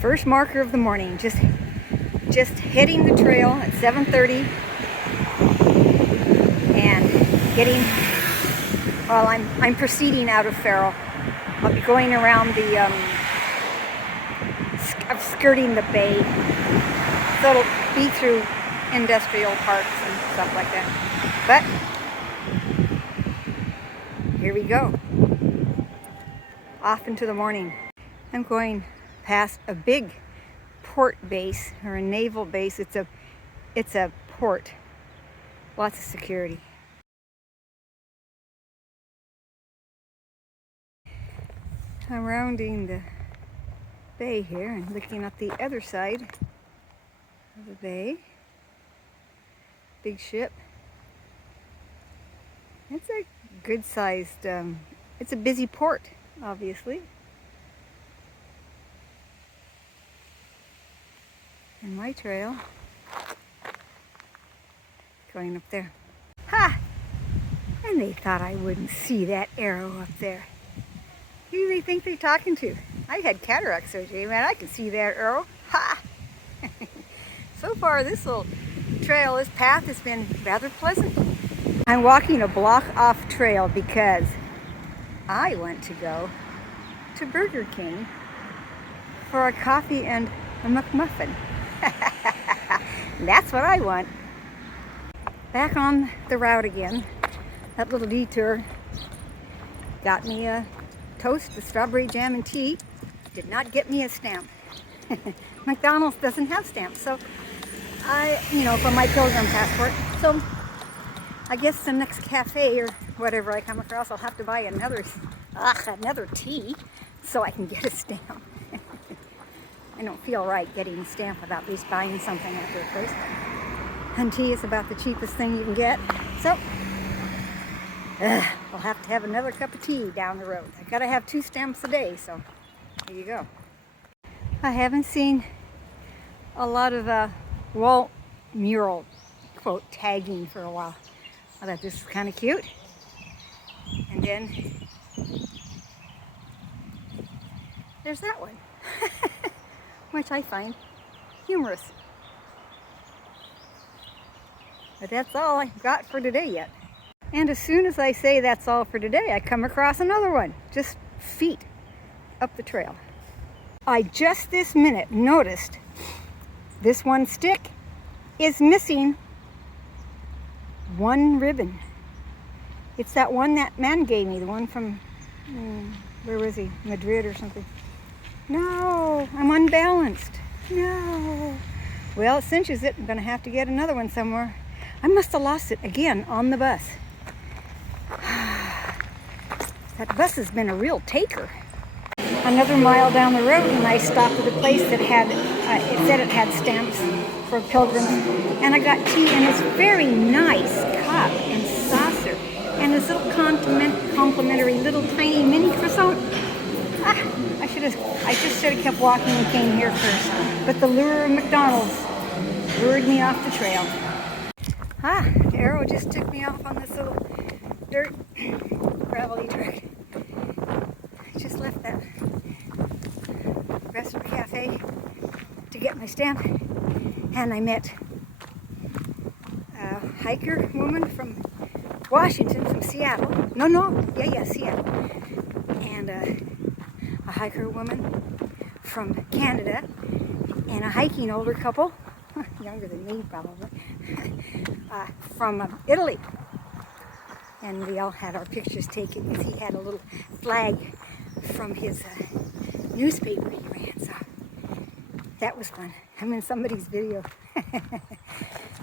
First marker of the morning. Just hitting the trail at 7:30 and getting. Well, I'm proceeding out of Ferrol. I'll be going around the skirting the bay, so it'll be through industrial parks and stuff like that. But here we go, off into the morning. I'm going past a big port base, or a naval base. It's a port, lots of security. I'm rounding the bay here and looking at the other side of the bay. Big ship. It's a good sized, it's a busy port, obviously. And my trail going up there. Ha! And they thought I wouldn't see that arrow up there. Who do they think they're talking to? I had cataract surgery, man. I can see that arrow. Ha! So far, this little trail, this path has been rather pleasant. I'm walking a block off trail because I want to go to Burger King for a coffee and a McMuffin. That's what I want. Back on the route again. That little detour got me a toast with strawberry jam and tea. Did not get me a stamp. McDonald's doesn't have stamps, so for my Pilgrim passport. So I guess the next cafe or whatever I come across, I'll have to buy another tea so I can get a stamp. I don't feel right getting a stamp without at least buying something at their place. And tea is about the cheapest thing you can get. So I'll have to have another cup of tea down the road. I gotta have 2 stamps a day, so there you go. I haven't seen a lot of wall mural, quote, tagging for a while. I thought this is kind of cute. And then there's that one, which I find humorous. But that's all I got for today yet. And as soon as I say that's all for today, I come across another one, just feet up the trail. I just this minute noticed this one stick is missing one ribbon. It's that one that man gave me, the one from, where was he? Madrid or something. No, I'm unbalanced. No. Well, it cinches it. I'm going to have to get another one somewhere. I must have lost it again on the bus. That bus has been a real taker. Another mile down the road, and I stopped at a place that had, it said it had stamps for pilgrims, and I got tea in this very nice cup and saucer, and this little complimentary little tiny mini croissant. I just should have kept walking and came here first, but the lure of McDonald's lured me off the trail. The arrow just took me off on this little dirt gravelly track. I just left that restaurant cafe to get my stamp, and I met a hiker woman from Washington, from Seattle. Seattle. And a hiker woman from Canada, and a hiking older couple, younger than me probably, from Italy. And we all had our pictures taken because he had a little flag from his newspaper he ran. So that was fun. I'm in somebody's video.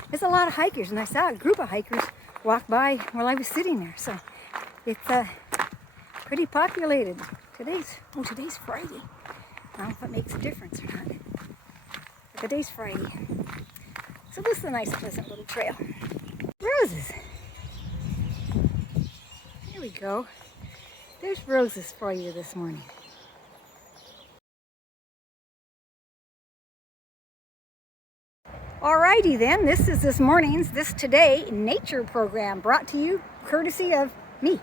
There's a lot of hikers, and I saw a group of hikers walk by while I was sitting there. So it's pretty populated. Today's Friday. I don't know if it makes a difference or not. But today's Friday. So this is a nice, pleasant little trail. Roses. Here we go. There's roses for you this morning. Alrighty then, this is this morning's This Today nature program, brought to you courtesy of me.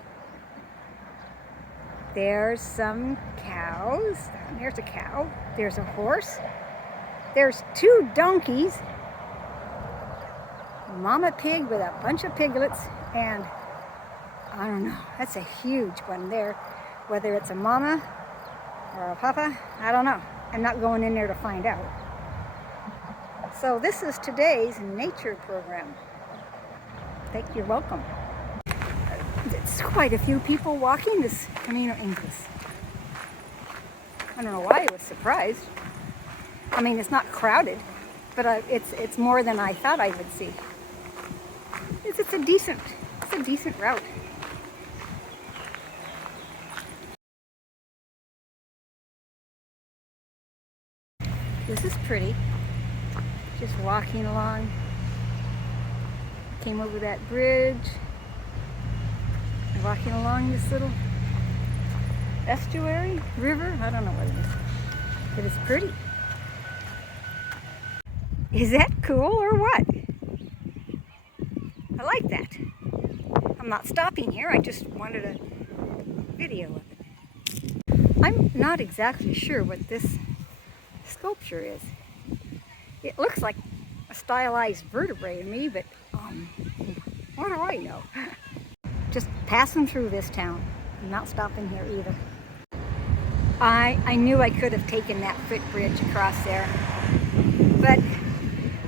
There's some cows. There's a cow. There's a horse. There's 2 donkeys. Mama pig with a bunch of piglets, and I don't know, that's a huge one there. Whether it's a mama or a papa, I don't know. I'm not going in there to find out. So this is today's nature program. You're welcome. It's quite a few people walking this Camino Ingles. I don't know why I was surprised. I mean, it's not crowded, but it's more than I thought I would see. It's a decent route. This is pretty. Just walking along. Came over that bridge. Walking along this little estuary, river, I don't know what it is, but it's pretty. Is that cool or what? I like that. I'm not stopping here, I just wanted a video of it. I'm not exactly sure what this sculpture is. It looks like a stylized vertebrae to me, but what do I know? Just passing through this town. I'm not stopping here either. I knew I could have taken that footbridge across there, but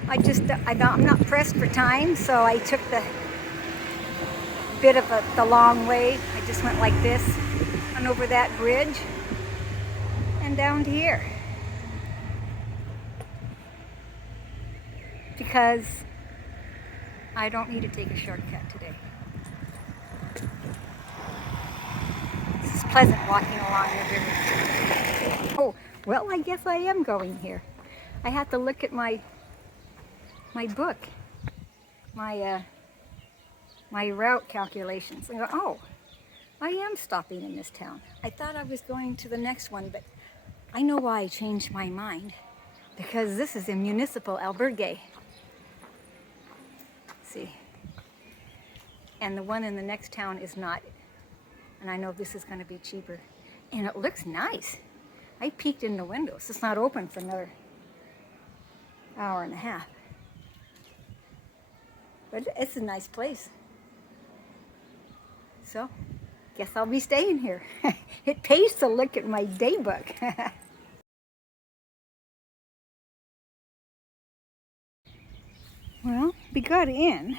I'm not pressed for time, so I took the bit of the long way. I just went like this, and over that bridge, and down to here. Because I don't need to take a shortcut today. It's pleasant walking along the river. Oh, well, I guess I am going here. I have to look at my book, my route calculations. And go, oh, I am stopping in this town. I thought I was going to the next one, but I know why I changed my mind. Because this is a municipal albergue. See, and the one in the next town is not. And I know this is going to be cheaper. And it looks nice. I peeked in the windows. It's not open for another hour and a half. But it's a nice place. So, guess I'll be staying here. It pays to look at my day book. Well, we got in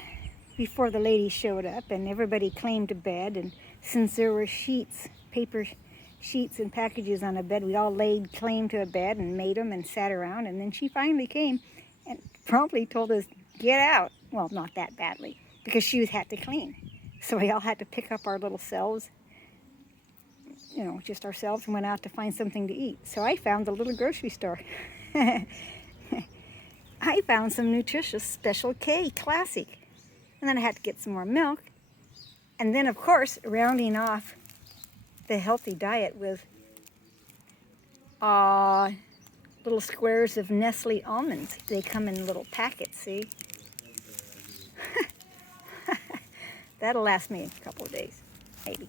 before the lady showed up, and everybody claimed a bed, and since there were paper sheets and packages on a bed, we all laid claim to a bed and made them and sat around, and then she finally came and promptly told us, get out. Well, not that badly, because she had to clean. So we all had to pick up our little selves, just ourselves, and went out to find something to eat. So I found the little grocery store. I found some nutritious Special K Classic. And then I had to get some more milk. And then, of course, rounding off the healthy diet with little squares of Nestle almonds. They come in little packets, see? That'll last me a couple of days, maybe.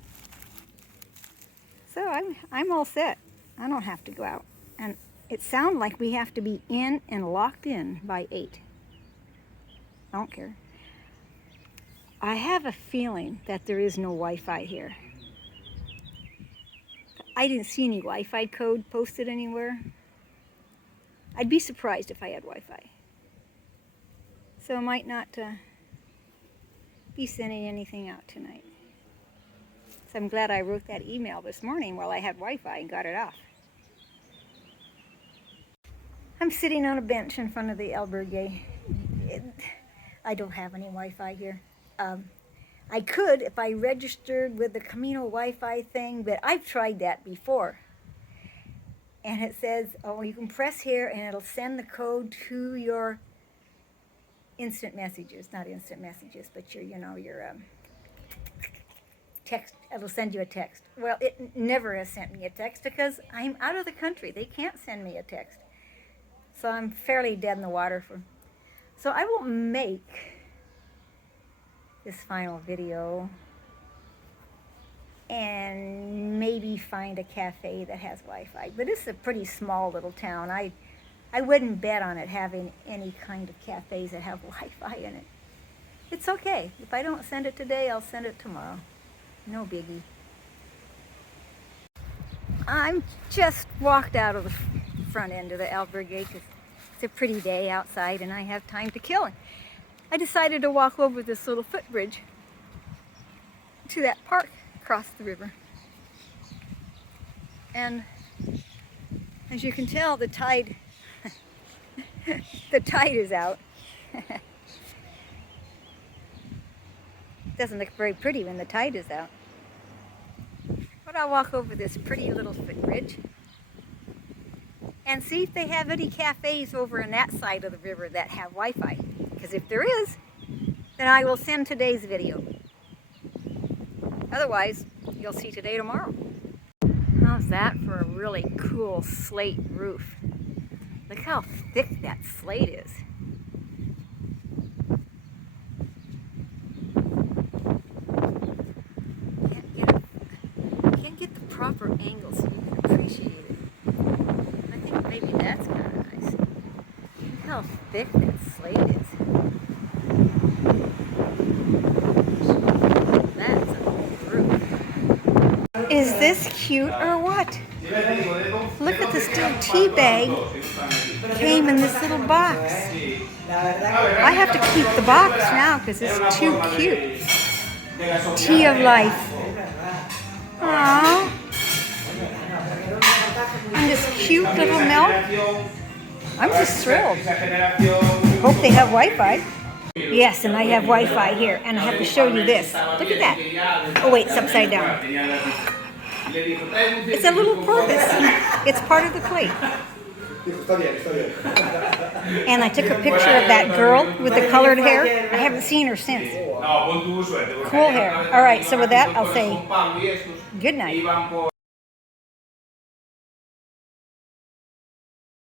So I'm all set. I don't have to go out. And it sounds like we have to be in and locked in by 8. I don't care. I have a feeling that there is no Wi-Fi here. I didn't see any Wi-Fi code posted anywhere. I'd be surprised if I had Wi-Fi. So I might not be sending anything out tonight. So I'm glad I wrote that email this morning while I had Wi-Fi and got it off. I'm sitting on a bench in front of the albergue. I don't have any Wi-Fi here. I could if I registered with the Camino Wi-Fi thing, but I've tried that before. And it says, oh, you can press here and it'll send the code to your instant messages, not instant messages, but your text. It'll send you a text. Well, it never has sent me a text because I'm out of the country. They can't send me a text. So I'm fairly dead in the water so I will make this final video and maybe find a cafe that has Wi-Fi. But it's a pretty small little town. I wouldn't bet on it having any kind of cafes that have Wi-Fi in it. It's okay. If I don't send it today, I'll send it tomorrow. No biggie. I'm just walked out of the front end of the albergue because it's a pretty day outside and I have time to kill. I decided to walk over this little footbridge to that park across the river. And as you can tell, the tide the tide is out. Doesn't look very pretty when the tide is out. But I'll walk over this pretty little footbridge and see if they have any cafes over on that side of the river that have Wi-Fi. Because if there is, then I will send today's video. Otherwise, you'll see today tomorrow. How's that for a really cool slate roof? Look how thick that slate is. Can't get the proper angle so you can appreciate it. I think maybe that's kind of nice. Look how thick that slate is. That's a whole roof. Is this cute or what? Look at this little tea bag. Came in this little box. I have to keep the box now because it's too cute. Tea of life. Aww. And this cute little milk. I'm just thrilled. Hope they have Wi-Fi. Yes, and I have Wi-Fi here. And I have to show you this. Look at that. Oh wait, it's upside down. It's a little porpoise. It's part of the plate. And I took a picture of that girl with the colored hair. I haven't seen her since. Cool hair. All right, so with that, I'll say good night.